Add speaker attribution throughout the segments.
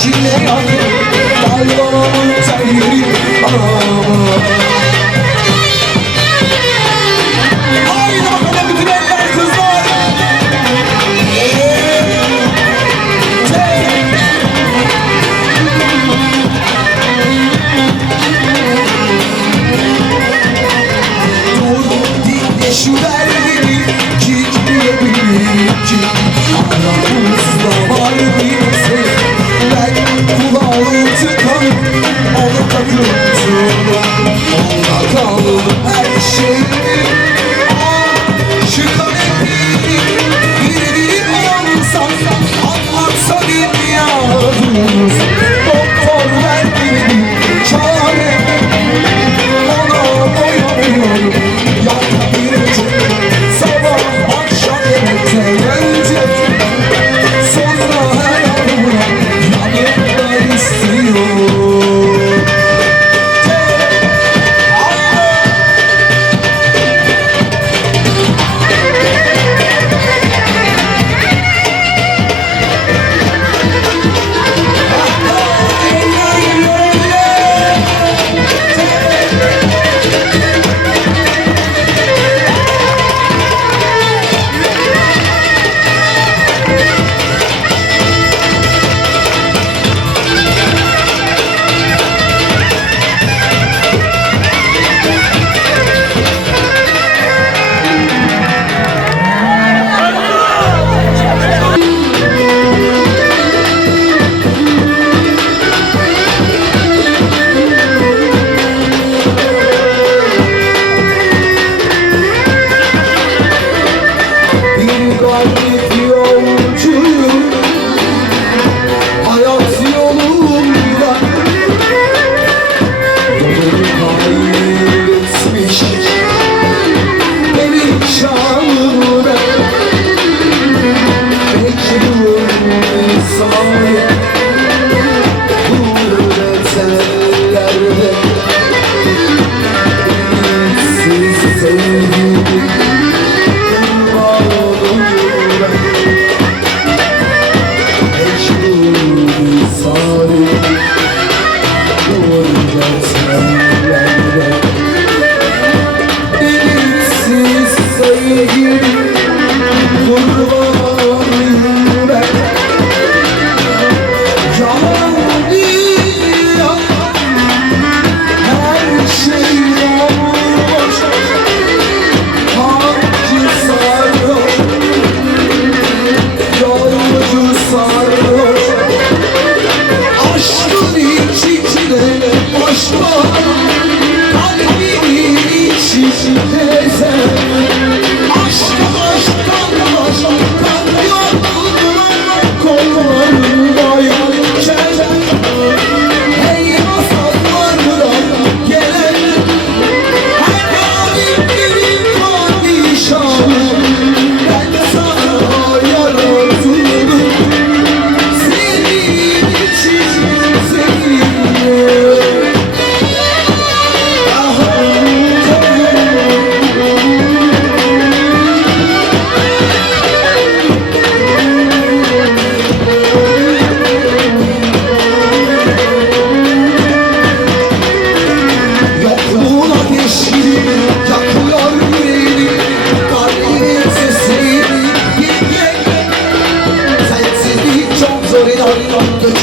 Speaker 1: Ateşinle yandı Dalgalanın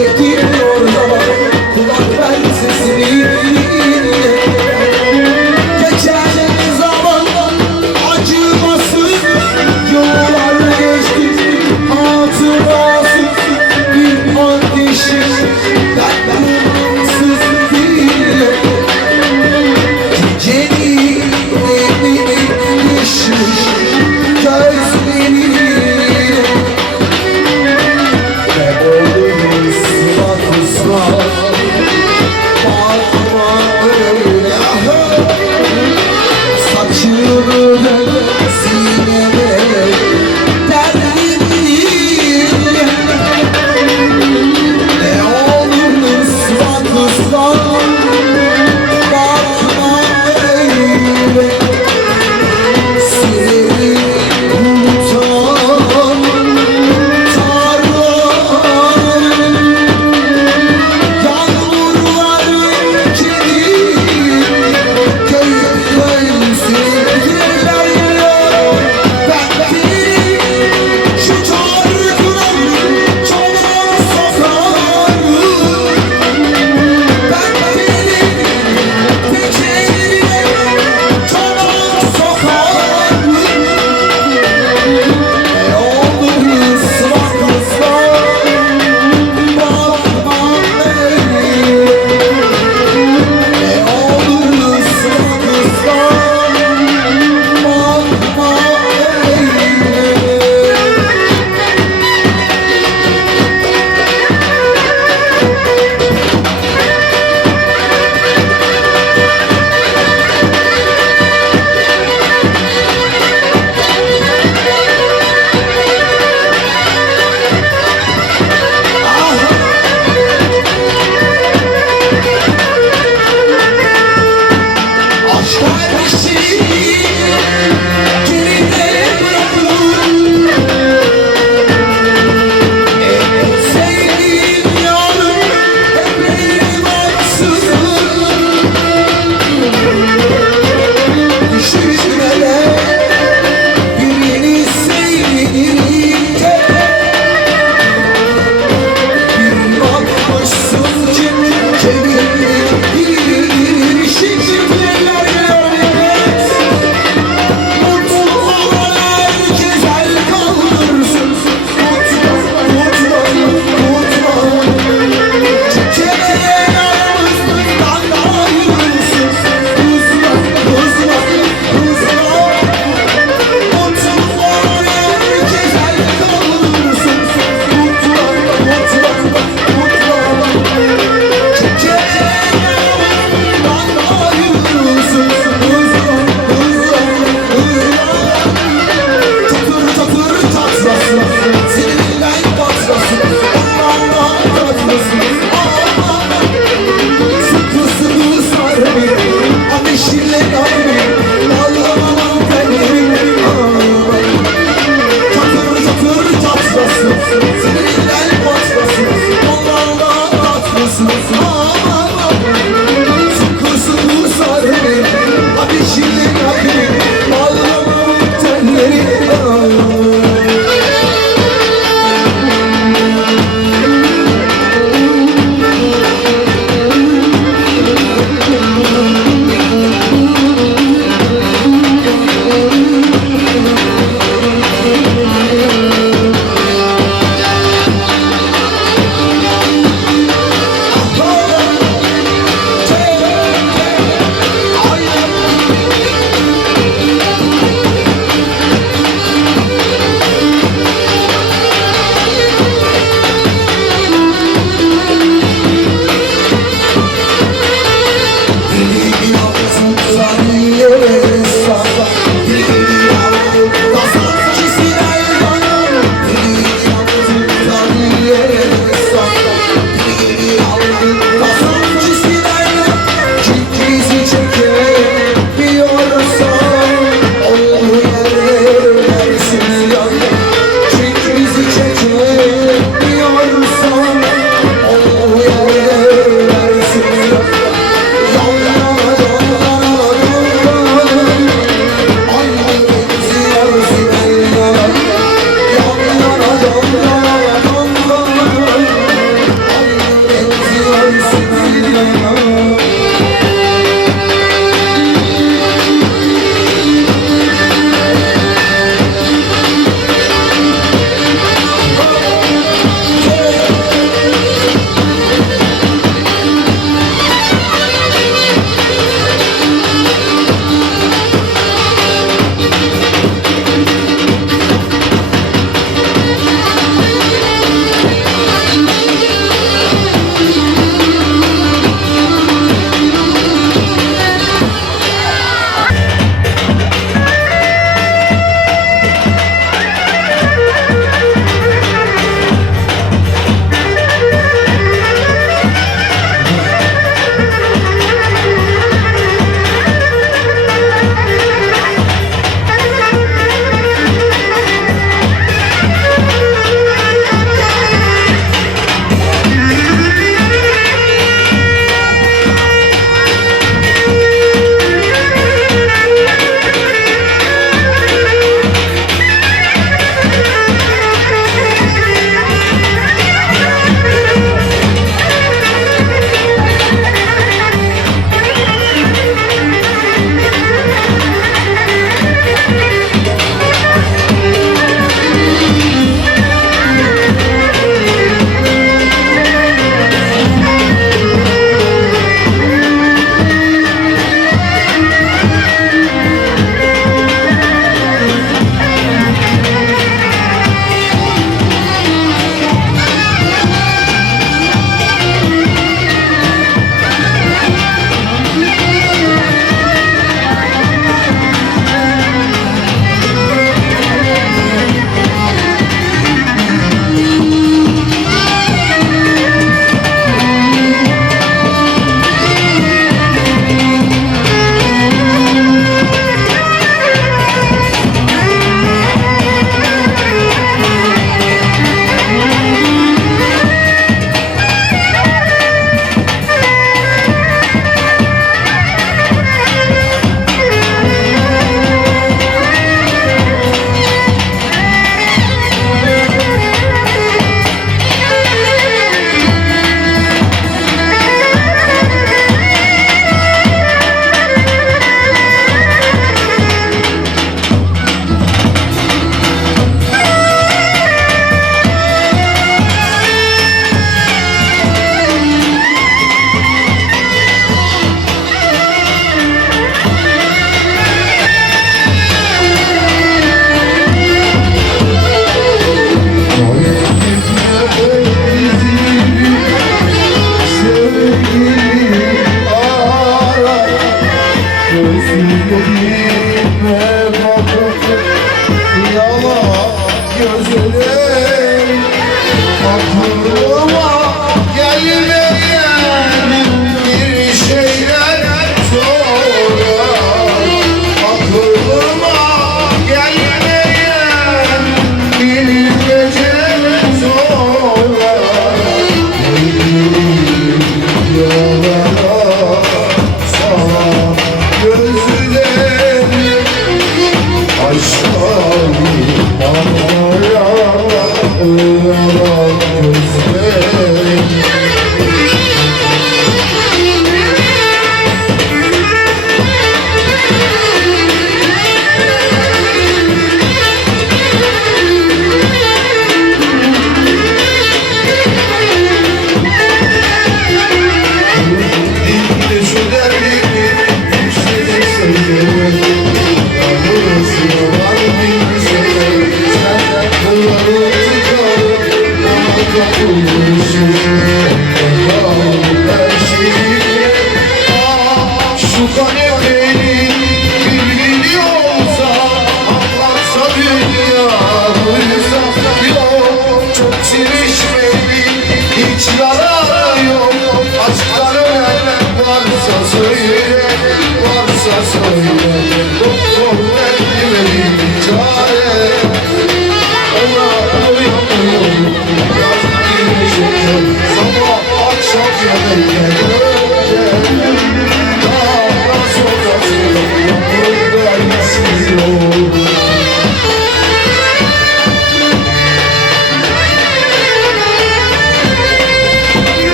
Speaker 1: que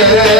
Speaker 2: yeah, yeah.